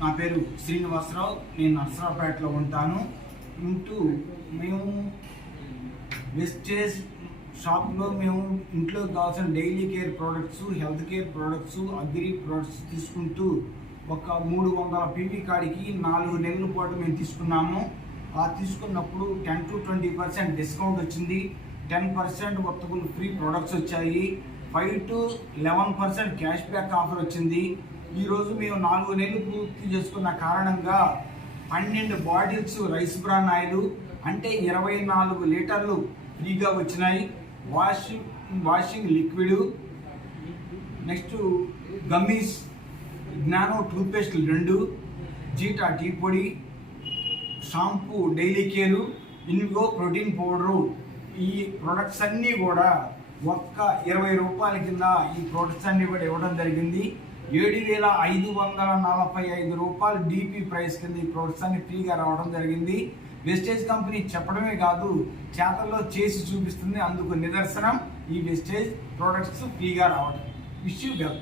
నా పేరు శ్రీనివాసరావు. నేను నర్సరావుపేటలో ఉంటాను. మేము వెస్టేజ్ షాప్లో మేము ఇంట్లో కావాల్సిన daily care products, health care products, agri products తీసుకుంటూ ఒక 300 పీవీ కాడికి 4 నెలల పాటు మేము తీసుకున్నాము. ఆ తీసుకున్నప్పుడు 10 to 20% డిస్కౌంట్ వచ్చింది. 10% వర్తబుల్ ఫ్రీ ప్రోడక్ట్స్ వచ్చాయి. 5 to 11% క్యాష్ బ్యాక్ ఆఫర్ వచ్చింది. ఈరోజు మేము 4 నెలలు పూర్తి చేసుకున్న కారణంగా 12 బాటిల్స్ రైస్ బ్రాన్ ఆయిల్ అంటే 24 లీటర్లు ఫ్రీగా వచ్చినాయి. వాషింగ్ లిక్విడ్, నెక్స్ట్ గమ్మీస్, జ్ఞానో టూత్పేస్ట్లు 2, జీటా టీ పొడి, shampoo daily care, Invigo protein powder. ఈ ప్రొడక్ట్స్ అన్నీ కూడా ఒక్క 20 రూపాయల కింద ఈ ప్రొడక్ట్స్ అన్నీ కూడా ఇవ్వడం జరిగింది. 7,545 రూపాయలు డీపీ ప్రైస్ కింద ఈ ప్రొడక్ట్స్ అన్ని ఫ్రీగా రావడం జరిగింది. వెస్టేజ్ కంపెనీ చెప్పడమే కాదు, చేతల్లో చేసి చూపిస్తుంది. అందుకు నిదర్శనం ఈ వెస్టేజ్ ప్రొడక్ట్స్ ఫ్రీగా రావడం. Wish you well.